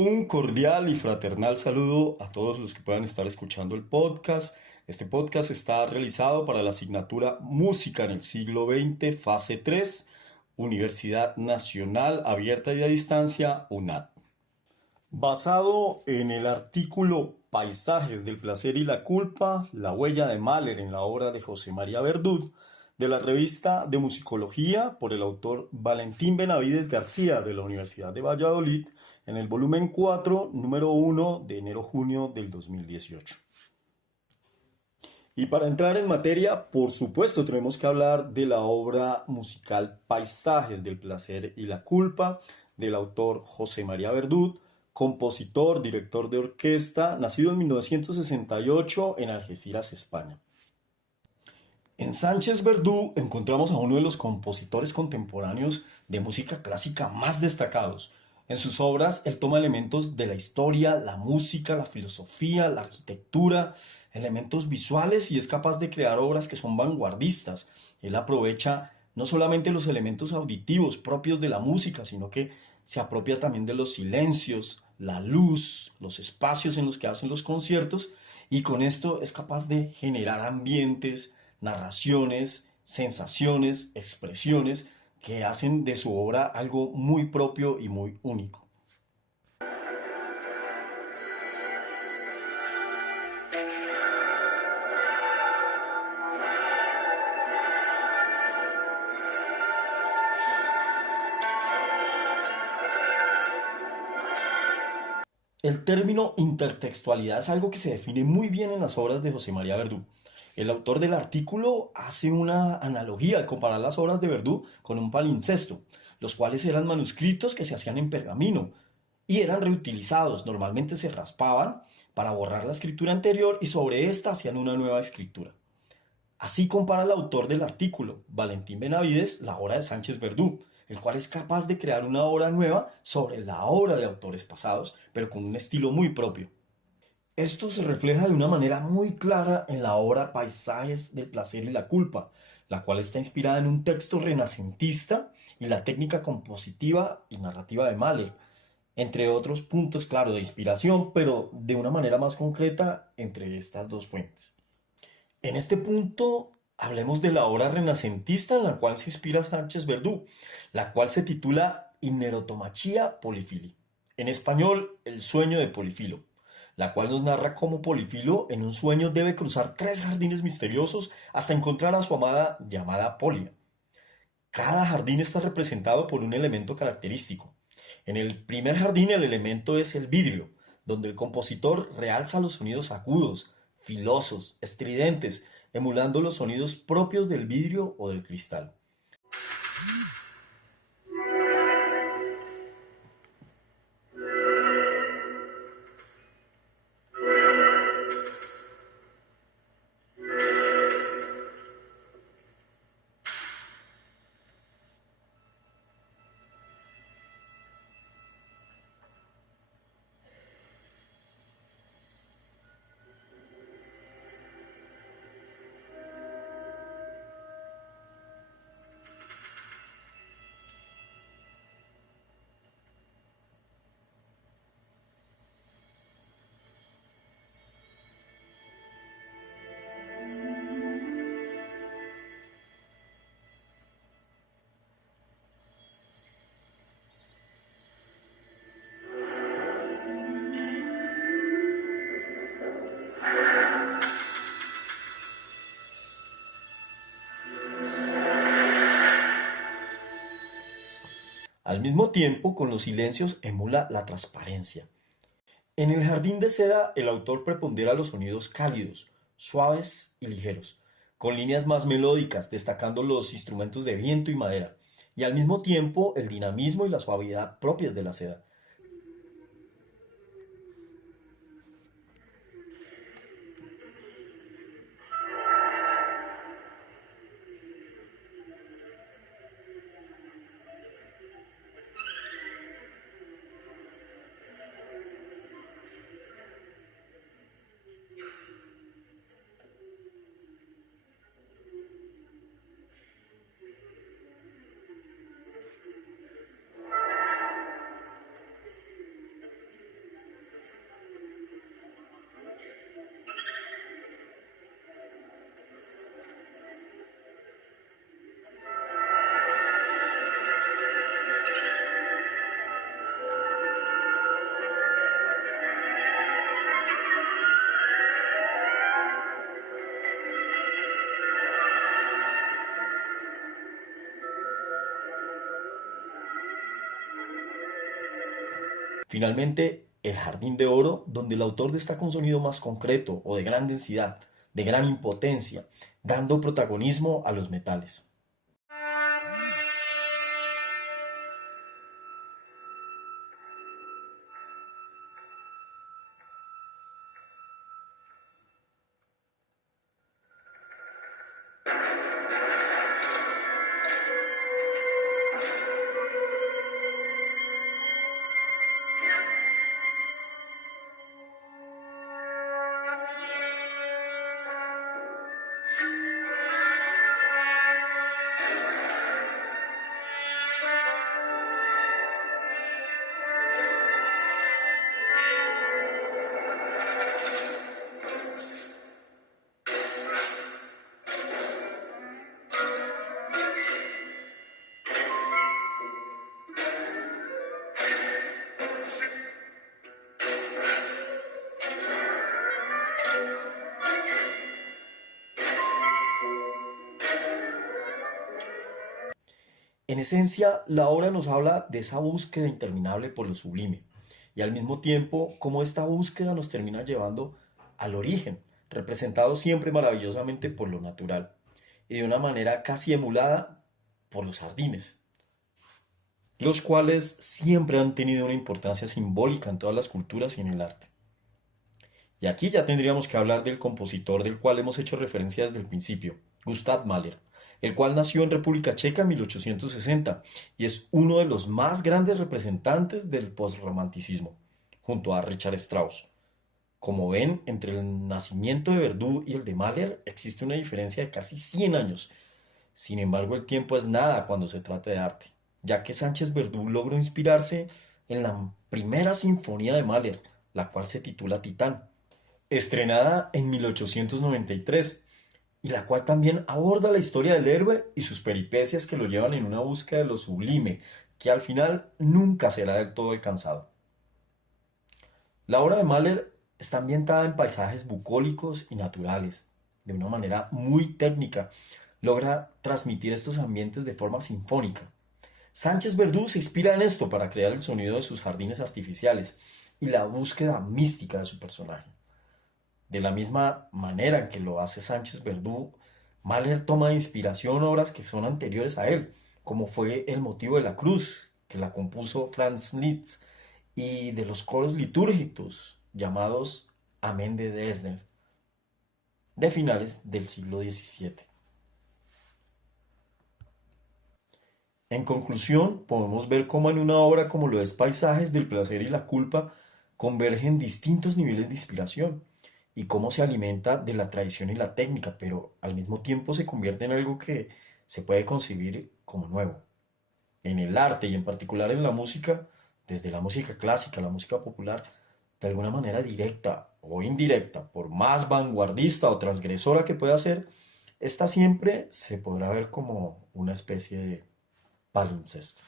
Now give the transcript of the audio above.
Un cordial y fraternal saludo a todos los que puedan estar escuchando el podcast. Este podcast está realizado para la asignatura Música en el siglo XX, fase 3, Universidad Nacional Abierta y a Distancia, UNAD. Basado en el artículo Paisajes del placer y la culpa, la huella de Mahler en la obra de José María Verdú, de la revista de musicología por el autor Valentín Benavides García de la Universidad de Valladolid, en el volumen 4, número 1 de enero-junio del 2018. Y para entrar en materia, por supuesto, tenemos que hablar de la obra musical Paisajes del placer y la culpa, del autor José María Verdú, compositor, director de orquesta, nacido en 1968 en Algeciras, España. En Sánchez Verdú encontramos a uno de los compositores contemporáneos de música clásica más destacados. En sus obras, él toma elementos de la historia, la música, la filosofía, la arquitectura, elementos visuales y es capaz de crear obras que son vanguardistas. Él aprovecha no solamente los elementos auditivos propios de la música, sino que se apropia también de los silencios, la luz, los espacios en los que hacen los conciertos y con esto es capaz de generar ambientes, narraciones, sensaciones, expresiones que hacen de su obra algo muy propio y muy único. El término intertextualidad es algo que se define muy bien en las obras de José María Verdú. El autor del artículo hace una analogía al comparar las obras de Verdú con un palincesto, los cuales eran manuscritos que se hacían en pergamino y eran reutilizados. Normalmente se raspaban para borrar la escritura anterior y sobre esta hacían una nueva escritura. Así compara el autor del artículo, Valentín Benavides, la obra de Sánchez Verdú, el cual es capaz de crear una obra nueva sobre la obra de autores pasados, pero con un estilo muy propio. Esto se refleja de una manera muy clara en la obra Paisajes del placer y la culpa, la cual está inspirada en un texto renacentista y la técnica compositiva y narrativa de Mahler, entre otros puntos, claro, de inspiración, pero de una manera más concreta entre estas dos fuentes. En este punto, hablemos de la obra renacentista en la cual se inspira Sánchez Verdú, la cual se titula Inerotomachía Polifili. En español, El sueño de Polifilo, la cual nos narra cómo Polifilo en un sueño debe cruzar 3 jardines misteriosos hasta encontrar a su amada llamada Polia. Cada jardín está representado por un elemento característico. En el primer jardín el elemento es el vidrio, donde el compositor realza los sonidos agudos, filosos, estridentes, emulando los sonidos propios del vidrio o del cristal. Al mismo tiempo, con los silencios emula la transparencia. En el jardín de seda, el autor prepondera los sonidos cálidos, suaves y ligeros, con líneas más melódicas, destacando los instrumentos de viento y madera, y al mismo tiempo el dinamismo y la suavidad propias de la seda. Finalmente, el Jardín de Oro, donde el autor destaca un sonido más concreto o de gran densidad, de gran impotencia, dando protagonismo a los metales. En esencia, la obra nos habla de esa búsqueda interminable por lo sublime y al mismo tiempo cómo esta búsqueda nos termina llevando al origen, representado siempre maravillosamente por lo natural y de una manera casi emulada por los jardines, los cuales siempre han tenido una importancia simbólica en todas las culturas y en el arte. Y aquí ya tendríamos que hablar del compositor del cual hemos hecho referencia desde el principio, Gustav Mahler, el cual nació en República Checa en 1860 y es uno de los más grandes representantes del postromanticismo, junto a Richard Strauss. Como ven, entre el nacimiento de Verdú y el de Mahler existe una diferencia de casi 100 años. Sin embargo, el tiempo es nada cuando se trata de arte, ya que Sánchez Verdú logró inspirarse en la primera sinfonía de Mahler, la cual se titula Titán, estrenada en 1893, y la cual también aborda la historia del héroe y sus peripecias que lo llevan en una búsqueda de lo sublime, que al final nunca será del todo alcanzado. La obra de Mahler está ambientada en paisajes bucólicos y naturales, de una manera muy técnica. Logra transmitir estos ambientes de forma sinfónica. Sánchez Verdú se inspira en esto para crear el sonido de sus jardines artificiales y la búsqueda mística de su personaje. De la misma manera en que lo hace Sánchez Verdú, Mahler toma de inspiración obras que son anteriores a él, como fue El motivo de la cruz, que la compuso Franz Liszt, y de los coros litúrgicos llamados Amén de Dresden, de finales del siglo XVII. En conclusión, podemos ver cómo en una obra como lo es Paisajes del placer y la culpa convergen distintos niveles de inspiración y cómo se alimenta de la tradición y la técnica, pero al mismo tiempo se convierte en algo que se puede concebir como nuevo. En el arte y en particular en la música, desde la música clásica a la música popular, de alguna manera directa o indirecta, por más vanguardista o transgresora que pueda ser, esta siempre se podrá ver como una especie de palincesto.